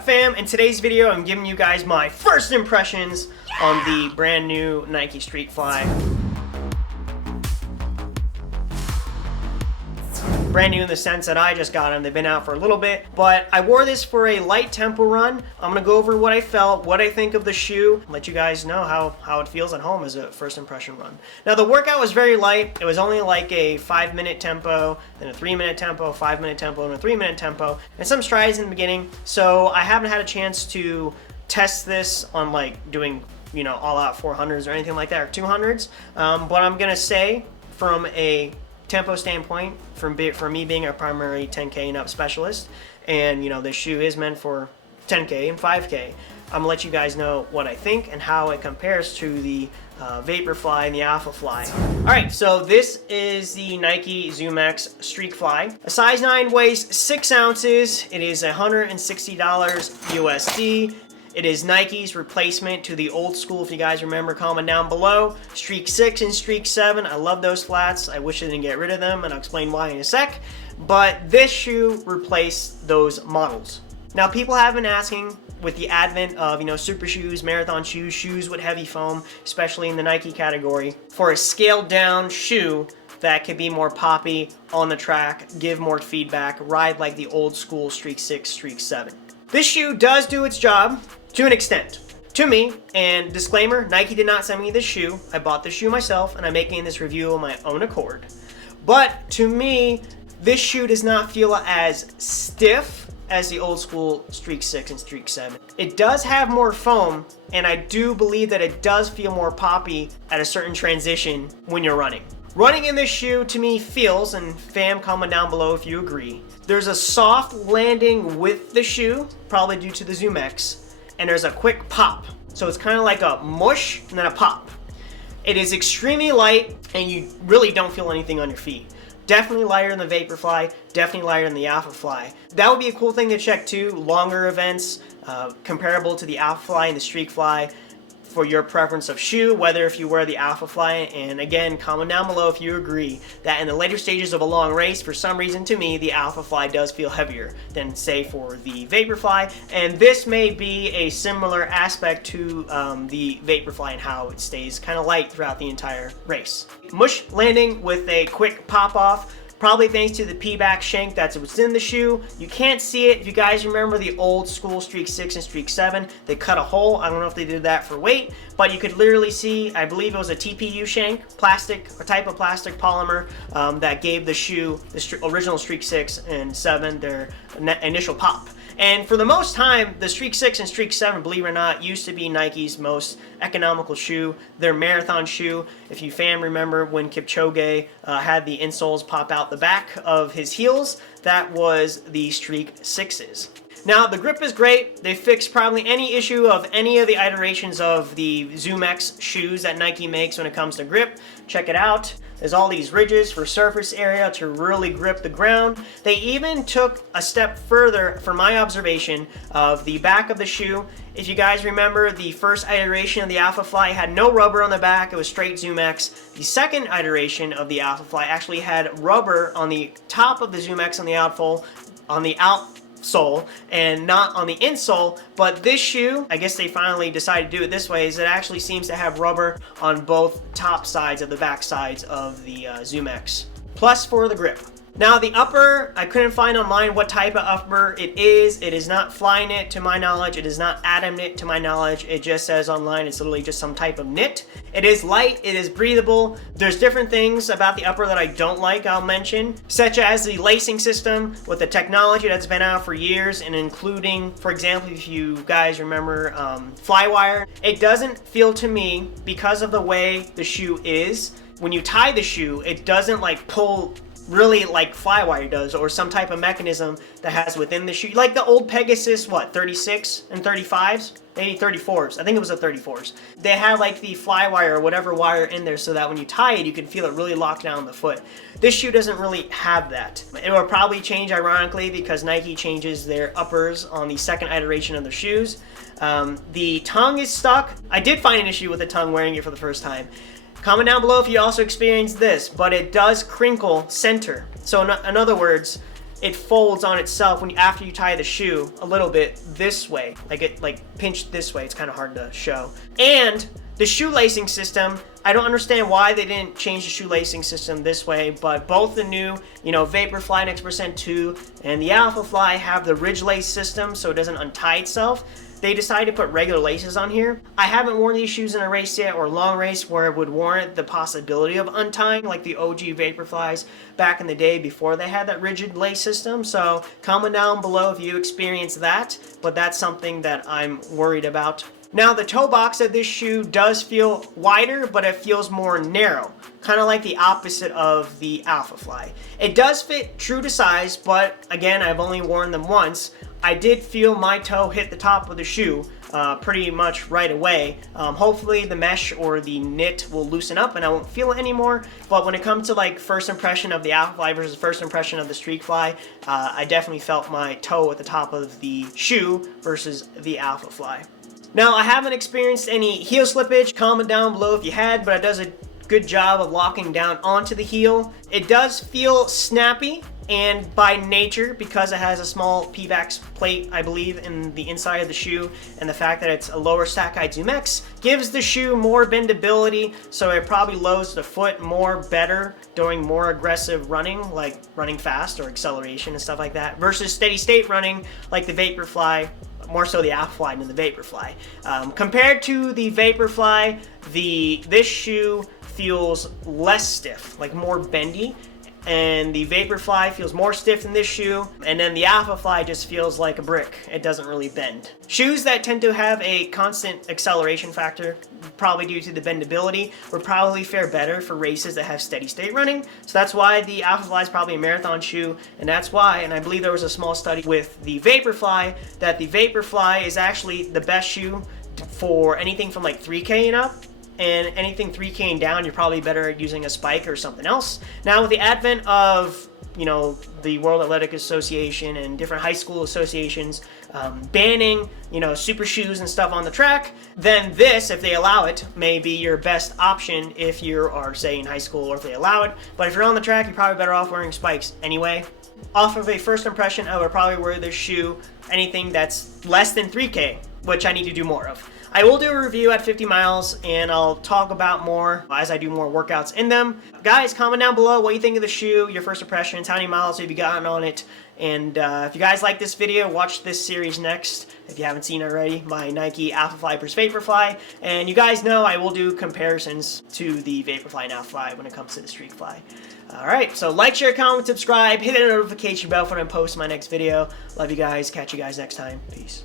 up, fam? In today's video, I'm giving you guys my first impressions on the brand new Nike Streakfly. Brand new in the sense that I just got them. They've been out for a little bit, but I wore this for a light tempo run. I'm gonna go over what I felt, what I think of the shoe, let you guys know how it feels at home as a first impression run. Now the workout was very light. It was only like a 5-minute tempo, then a 3-minute tempo, 5-minute tempo, and a 3-minute tempo, and some strides in the beginning. So I haven't had a chance to test this on like doing, you know, all out 400s or anything like that, or 200s. But I'm gonna say from a tempo standpoint, for me being a primary 10K and up specialist, and you know this shoe is meant for 10K and 5K, I'm gonna let you guys know what I think and how it compares to the Vaporfly and the Alphafly. Alright, so this is the Nike ZoomX Streakfly. A size 9, weighs 6 ounces. It is $160 USD. It is Nike's replacement to the old school, if you guys remember, comment down below. Streak 6 and Streak 7, I love those flats. I wish they didn't get rid of them, and I'll explain why in a sec. But this shoe replaced those models. Now people have been asking, with the advent of, you know, super shoes, marathon shoes, shoes with heavy foam, especially in the Nike category, for a scaled down shoe that could be more poppy on the track, give more feedback, ride like the old school Streak 6, Streak 7. This shoe does do its job to an extent. To me, and disclaimer, Nike did not send me this shoe. I bought this shoe myself, and I'm making this review on my own accord. But to me, this shoe does not feel as stiff as the old school Streak 6 and Streak 7. It does have more foam, and I do believe that it does feel more poppy at a certain transition when you're running. Running in this shoe to me feels, and fam, comment down below if you agree, there's a soft landing with the shoe, probably due to the ZoomX, and there's a quick pop. So it's kind of like a mush and then a pop. It is extremely light, and you really don't feel anything on your feet. Definitely lighter than the Vaporfly, definitely lighter than the Alphafly. That would be a cool thing to check too, longer events, comparable to the Alphafly and the Streakfly, for your preference of shoe, whether if you wear the Alphafly, and again, comment down below if you agree that in the later stages of a long race, for some reason to me, the Alphafly does feel heavier than say for the Vaporfly, and this may be a similar aspect to the Vaporfly and how it stays kind of light throughout the entire race. Mush landing with a quick pop off, probably thanks to the P-back shank that's within the shoe. You can't see it. If you guys remember the old school Streak 6 and Streak 7, they cut a hole. I don't know if they did that for weight, but you could literally see, I believe it was a TPU shank, plastic, a type of plastic polymer that gave the shoe, the original Streak 6 and 7, their initial pop. And for the most time, the Streak 6 and Streak 7, believe it or not, used to be Nike's most economical shoe, their marathon shoe. If you fam remember when Kipchoge had the insoles pop out the back of his heels, that was the Streak 6s. Now, the grip is great. They fixed probably any issue of any of the iterations of the ZoomX shoes that Nike makes when it comes to grip. Check it out. There's all these ridges for surface area to really grip the ground. They even took a step further, from my observation, of the back of the shoe. If you guys remember, the first iteration of the Alphafly had no rubber on the back. It was straight ZoomX. The second iteration of the Alphafly actually had rubber on the top of the ZoomX on the outsole, and not on the insole. But this shoe, I guess they finally decided to do it this way, is it actually seems to have rubber on both top sides of the back sides of the ZoomX. Plus for the grip. Now the upper, I couldn't find online what type of upper it is. It is not fly knit to my knowledge. It is not atom knit to my knowledge. It just says online it's literally just some type of knit. It is light, it is breathable. There's different things about the upper that I don't like, I'll mention, such as the lacing system with the technology that's been out for years, and including, for example, if you guys remember Flywire, it doesn't feel to me, because of the way the shoe is, when you tie the shoe, it doesn't like pull really like Flywire does, or some type of mechanism that has within the shoe, like the old Pegasus, what, 36 and 35s, maybe 34s, I think it was the 34s. They had like the Flywire or whatever wire in there, so that when you tie it, you can feel it really lock down the foot. This shoe doesn't really have that. It will probably change, ironically, because Nike changes their uppers on the second iteration of their shoes. The tongue is stuck. I did find an issue with the tongue wearing it for the first time. Comment down below if you also experienced this, but it does crinkle center. So in other words, it folds on itself when after you tie the shoe a little bit this way, like it pinched this way. It's kind of hard to show. And the shoelacing system, I don't understand why they didn't change the shoelacing system this way, but both the new, Vaporfly X% 2 and the Alphafly have the ridge lace system, so it doesn't untie itself. They decided to put regular laces on here. I haven't worn these shoes in a race yet, or a long race where it would warrant the possibility of untying, like the OG Vaporflies back in the day before they had that rigid lace system. So comment down below if you experienced that, but that's something that I'm worried about. Now the toe box of this shoe does feel wider, but it feels more narrow, kind of like the opposite of the Alphafly. It does fit true to size, but again, I've only worn them once. I did feel my toe hit the top of the shoe pretty much right away. Hopefully the mesh or the knit will loosen up and I won't feel it anymore. But when it comes to like first impression of the Alphafly versus first impression of the Streakfly, I definitely felt my toe at the top of the shoe versus the Alphafly. Now, I haven't experienced any heel slippage. Comment down below if you had, but it does a good job of locking down onto the heel. It does feel snappy, and by nature, because it has a small PVAX plate, I believe, in the inside of the shoe, and the fact that it's a lower stack height ZoomX, gives the shoe more bendability, so it probably loads the foot more better during more aggressive running, like running fast or acceleration and stuff like that, versus steady state running like the Vaporfly, more so the Alphafly than the Vaporfly. Compared to the Vaporfly, this shoe feels less stiff, like more bendy, and the Vaporfly feels more stiff than this shoe, and then the Alphafly just feels like a brick. It doesn't really bend. Shoes that tend to have a constant acceleration factor, probably due to the bendability, would probably fare better for races that have steady state running. So that's why the Alphafly is probably a marathon shoe, and that's why, and I believe there was a small study with the Vaporfly, that the Vaporfly is actually the best shoe for anything from like 3K and up. And anything 3K and down, you're probably better at using a spike or something else. Now with the advent of, the World Athletic Association and different high school associations banning, super shoes and stuff on the track, then this, if they allow it, may be your best option if you are, say, in high school or if they allow it. But if you're on the track, you're probably better off wearing spikes anyway. Off of a first impression, I would probably wear this shoe anything that's less than 3K, which I need to do more of. I will do a review at 50 miles, and I'll talk about more as I do more workouts in them. Guys, comment down below what you think of the shoe, your first impressions, how many miles have you gotten on it, and if you guys like this video, watch this series next, if you haven't seen already, my Nike Alphafly versus Vaporfly, and you guys know I will do comparisons to the Vaporfly and Alphafly when it comes to the Streakfly. Alright, so like, share, comment, subscribe, hit the notification bell for when I post my next video. Love you guys, catch you guys next time, peace.